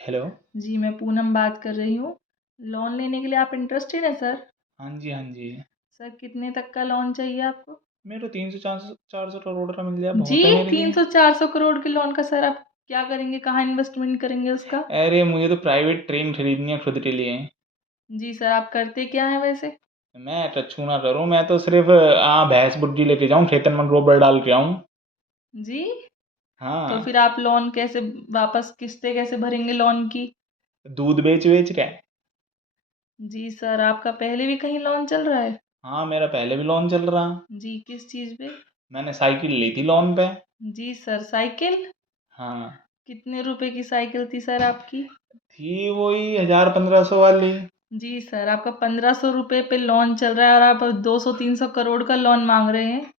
Hello. जी, मैं पूनम बात कर रही हूँ। लोन लेने के लिए आप इंटरेस्टेड हैं सर? हाँ जी, हाँ जी। सर कितने तक का लोन चाहिए आपको? मेरे को 300 400 करोड़ का मिल जाए जी, बहुत है मेरे लिए। 300-400 करोड़ के लोन का सर आप क्या करेंगे? कहाँ इन्वेस्टमेंट करेंगे उसका? अरे मुझे तो प्राइवेट ट्रेन खरीदनी है खुद के लिए। जी सर, आप करते क्या हैं वैसे? मैं टच्चू ना करूँ, मैं तो सिर्फ भैंस बुड्ढी लेके जाऊँ खेतन में गोबर डाल के आऊँ। जी, तो हाँ। फिर आप लोन कैसे वापस किस्तें कैसे भरेंगे लोन की? दूध बेच बेच के। जी सर, आपका पहले भी कहीं लोन चल रहा है? हाँ, मेरा पहले भी लोन चल रहा। जी, किस चीज़ पे? मैंने साइकिल ली थी लोन पे। जी सर, साइकिल? हाँ। कितने रुपए की साइकिल थी सर आपकी? थी वही 1000 1500 वाली। जी सर, आपका 1500 रुपये पे लोन चल रहा है और आप 200-300 करोड़ का लोन मांग रहे हैं।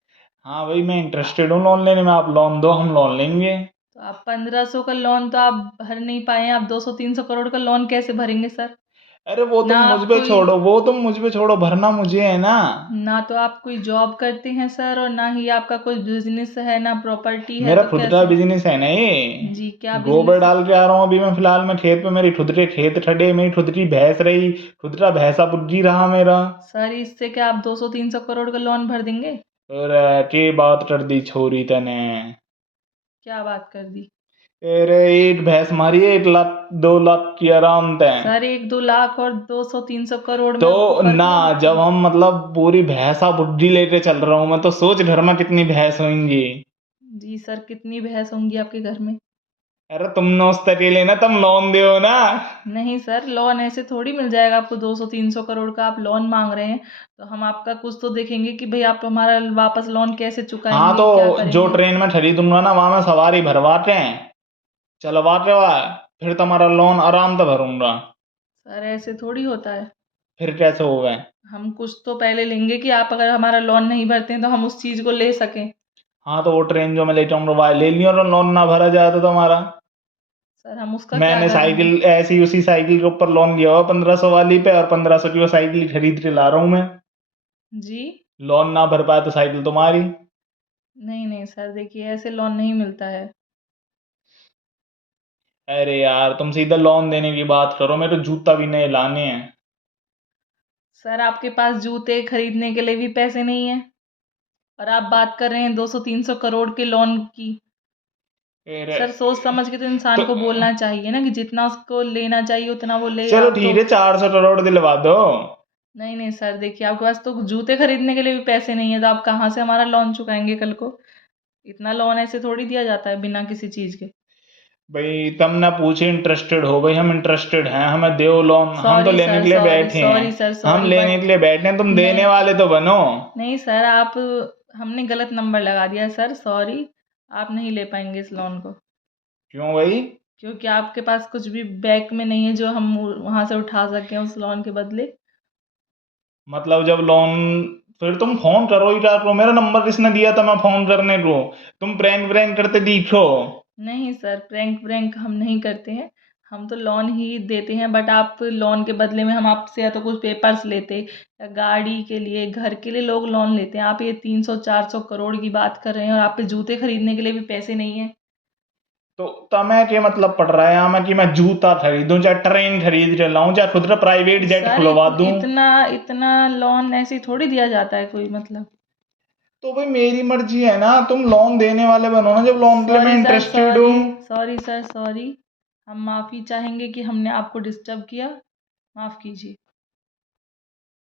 हाँ भाई, मैं इंटरेस्टेड हूँ लोन लेने में, आप लोन दो हम लोन लेंगे। तो आप 1500 का लोन तो आप भर नहीं पाए हैं, आप 200-300 करोड़ का लोन कैसे भरेंगे सर? अरे वो ना तुम मुझ आप पे कोई छोड़ो, वो तुम मुझ पे छोड़ो, भरना मुझे है ना। ना तो आप कोई जॉब करते हैं सर और ना ही आपका कोई बिजनेस है, ना प्रॉपर्टी है, मेरा तो खुद का कैसे? बिजनेस है ना ये। जी, क्या गोबर बिजनेस है? डाल के आ रहा हूँ अभी मैं फिलहाल, मैं खेत पे, मेरी खुद के खेत ठडे, मेरी खुद की भैंस रही, खुद का भैंसा बुग्गी रहा मेरा। सर इससे क्या आप 200-300 करोड़ का लोन भर देंगे? और के बात कर दी छोरी तने। क्या बात कर दी? अरे एक भैंस मारी है 1 लाख 2 लाख की आराम से। सर 1-2 लाख और 200-300 करोड़ में आपको तो फर्क ना, नहीं दिखता? जब हम मतलब पूरी भैंसा बुग्गी लेके चल रहा हूँ मैं, तो सोच घर में कितनी भैंस होंगी। जी सर, कितनी भैंस होंगी आपके घर में? अरे तुम नौस्त के लेना, तुम लोन दो ना। नहीं सर, लोन ऐसे थोड़ी मिल जाएगा आपको। 200-300 करोड़ का आप लोन मांग रहे हैं, तो हम आपका कुछ तो देखेंगे कि भाई आप हमारा वापस लोन कैसे हाँ चुकाएंगे, क्या तो जो करेंगे। ट्रेन में खरीदूंगा ना, वहां मैं सवारी भरवाते हैं, चलवाते हुआ, फिर तुम्हारा लोन आराम से भरूंगा। सर ऐसे थोड़ी होता है। फिर कैसे हो गए? हम कुछ तो पहले लेंगे कि आप अगर हमारा लोन नहीं भरते हैं तो हम उस चीज़ को ले सकें। हाँ तो वो ट्रेन जो मैं लेटा हूँ वो ले लियो, और लोन ना भरा जाए तो तुम्हारा। सर हम उसका क्या मैंने करेंगे? साइकिल ऐसी उसी साइकिल के ऊपर लोन लिया हुआ 1500 वाली पे, और 1500 की वो साइकिल खरीद के ला रहा हूँ मैं। जी, लोन ना भर पाए तो साइकिल तुम्हारी। नहीं नहीं सर, देखिए ऐसे लोन नहीं मिलता है। अरे यार तुम सीधा लोन देने की बात करो, मेरे तो जूता भी नए लाने हैं। सर आपके पास जूते खरीदने के लिए भी पैसे नहीं है और आप बात कर रहे हैं 200-300 करोड़ के लोन की। अरे सर सोच समझ के तो इंसान तो को बोलना चाहिए ना कि जितना उसको लेना चाहिए उतना वो ले। चलो आप तो ठीक है, 400 करोड़ दिलवा दो। नहीं नहीं सर, देखिए आपके पास तो जूते खरीदने के लिए भी पैसे नहीं है, तो आप कहाँ से हमारा लोन चुकाएंगे कल को? इतना लोन ऐसे थोड़ी दिया जाता है बिना किसी चीज़ के। भाई तब ना पूछे इंटरेस्टेड हो, भाई हम इंटरेस्टेड हैं, हमें दो लोन, हम तो सॉरी लेने सर, के लिए सॉरी बैठे हैं। सॉरी सर, हम सॉरी लेने बट के लिए बैठे हैं, तुम देने नहीं वाले तो बनो। नहीं सर, आप हमने गलत नंबर लगा दिया है सर, सॉरी। आप नहीं ले पाएंगे इस लोन को, क्यों भाई? क्योंकि आपके पास कुछ भी बैंक में नहीं है जो हम वहाँ से उठा सकें उस लोन के बदले। मतलब जब लोन, फिर तुम फोन करो ही करो, मेरा नंबर किसने दिया था मैं फोन करने को? तुम प्रैंक प्रैंक करते दिखो। नहीं सर, प्रैंक व्रैंक हम नहीं करते हैं। हम तो लोन ही देते हैं, बट आप लोन के बदले में हम आपसे या तो कुछ पेपर्स लेते या गाड़ी के लिए, घर के लिए लोग लोन लेते हैं। आप ये 300-400 करोड़ की बात कर रहे हैं और आप पे जूते खरीदने के लिए भी पैसे नहीं है। तो तुम्हें क्या मतलब पड़ रहा है हमें कि मैं जूता खरीदूं, चाहे ट्रेन खरीद के लाऊं, चाहे खुद का प्राइवेट जेट सर खुलवा दूं? इतना इतना लोन ऐसे ही थोड़ी दिया जाता है कोई मतलब। तो भाई मेरी मर्जी है ना, तुम लोन देने वाले बनो ना, जब लोन के लिए मैं सॉरी सर, इंटरेस्टेड सॉरी हूँ। Sorry sir, sorry. हम माफ़ी चाहेंगे कि हमने आपको डिस्टर्ब किया। माफ़ कीजिए।